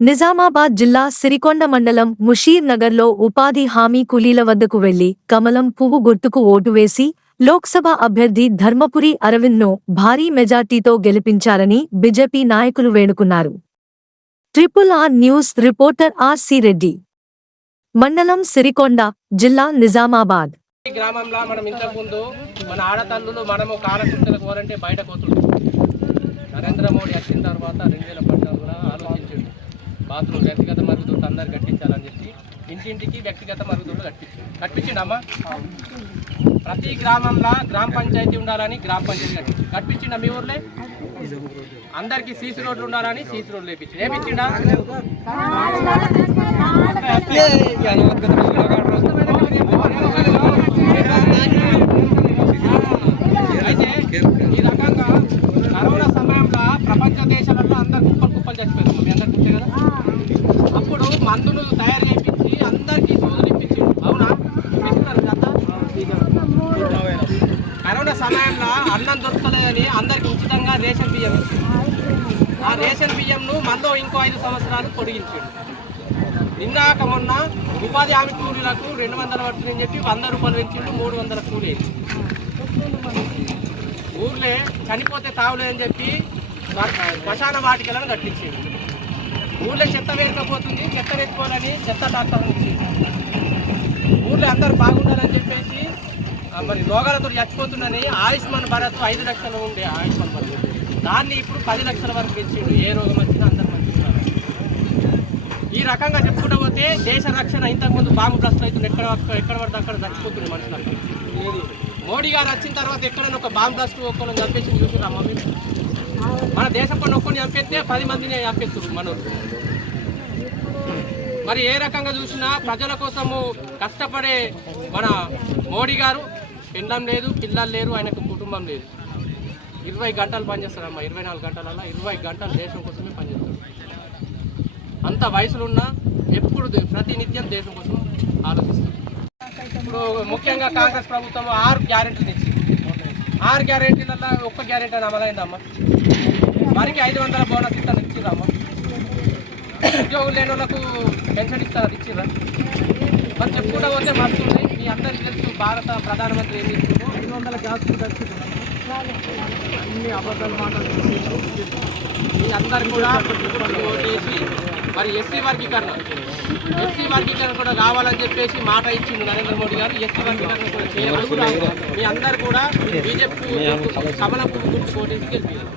నిజామాబాద్ జిల్లా సిరికొండ మండలం ముషీర్ నగర్లో ఉపాధి హామీ కూలీల వద్దకు వెళ్ళి కమలం పువ్వు గుర్తుకు ఓటు వేసి లోక్సభ అభ్యర్థి ధర్మపురి అరవింద్ను భారీ మెజార్టీతో గెలిపించాలని బీజేపీ నాయకులు వేడుకున్నారు. Triple R news reporter R C Reddy. మండలం సిరికొండ జిల్లా నిజామాబాద్. గ్రామంలో మనం ఇంతకుముందు మన ఆడతల్లులు మనము కాలకృత్యాలకు పోవాలంటే బయటకు నరేంద్ర మోడీ వచ్చిన తర్వాత రెండు వేల పద్నాలుగులో బాత్రూమ్ వ్యక్తిగత మరుగుదొడ్లు అందరు కట్టించాలని చెప్పి ఇంటింటికి వ్యక్తిగత మరుగుదొడ్లు కట్టించాడు కట్టించిండమ్మా? ప్రతి గ్రామంలో గ్రామ పంచాయతీ ఉండాలని గ్రామ పంచాయతీ కట్టించిండు కట్టించిండ మీ ఊర్లే? అందరికి సీసీ రోడ్లు ఉండాలని సీసీ రోడ్లు వేపించిండు? సమయంలో అన్నం దొరకలేదని అందరికి ఉచితంగా రేషన్ బియ్యం ఆ రేషన్ బియ్యంను మళ్ళీ ఇంకో ఐదు సంవత్సరాలు పొడిగించాడు. నిన్నాక మొన్న ఉపాధి హామీ కూలీలకు రెండు వందల పడుతుందని చెప్పి వంద రూపాయలు పెంచిండు మూడు వందల కూలీ ఊర్లే చనిపోతే తావులేదని చెప్పి శ్మశాన వాటికలను కట్టించింది ఊర్లో చెత్త వేరకపోతుంది చెత్త వేసుకోవాలని చెత్త డాక్టర్ని నుంచి ఊర్లో అందరూ బాగుండాలని చెప్పేసి మరి రోగాలతో చచ్చిపోతుందని ఆయుష్మాన్ భారత్ ఐదు లక్షలు ఉండే ఆయుష్మాన్ భారత్. దాన్ని ఇప్పుడు పది లక్షల వరకు పెంచిండు. ఏ రోగం వచ్చినా అందరు మంచిగా ఈ రకంగా చెప్పుకుంటూ పోతే దేశ రక్షణ ఇంతకుముందు బాంబు బ్లాస్ట్ అవుతుంది ఎక్కడ ఎక్కడ పడితే అక్కడ చచ్చిపోతుంది మనుషులు. మోడీ గారు వచ్చిన తర్వాత ఎక్కడైనా ఒక బాంబు బ్లాస్ట్ ఒక్కరిని చంపేసి చూసిరమ్మ మీరు? మన దేశం పని ఒక్కరిని చంపేస్తే పది మందిని చంపేస్తుంది మనోళ్ళు మరి ఏ రకంగా చూసినా ప్రజల కోసము కష్టపడే మన మోడీ గారు పెండం లేదు పిల్లలు లేరు ఆయనకు కుటుంబం లేదు. ఇరవై గంటలు పనిచేస్తారమ్మా ఇరవై నాలుగు గంటలలో ఇరవై గంటలు దేశం కోసమే పనిచేస్తారు. అంత వయసులో ఉన్నా ఎప్పుడు ప్రతినిత్యం దేశం కోసం ఆలోచిస్తారు. ఇప్పుడు ముఖ్యంగా కాంగ్రెస్ ప్రభుత్వం ఆరు గ్యారెంటీలు ఇచ్చింది ఆరు గ్యారెంటీలలో ఒక్క గ్యారెంటీ అని అమలైందమ్మా. వారికి ఐదు వందల బోనస్ ఇస్తాను ఇచ్చిరమ్మా ఉద్యోగులు లేని వాళ్ళకు పెన్షన్ ఇస్తారు అది మరి చెప్పుకుంటా పోతే మస్తుంది మీ అందరికీ తెలుసు భారత ప్రధానమంత్రి ఏం చేసిందో ఐదు వందల గ్యాస్ అన్ని అబద్ధాలు మాట్లాడుతూ మీ అందరు కూడా ఓటేసి మరి ఎస్సీ వర్గీకరణ. ఎస్సీ వర్గీకరణ కూడా కావాలని చెప్పేసి మాట ఇచ్చిండు నరేంద్ర మోడీ గారు. ఎస్సీ వర్గీకరణ కూడా చేయవచ్చు మీ అందరు కూడా బీజేపీ కమల గుర్తు ఓటేసి గెలిపారు.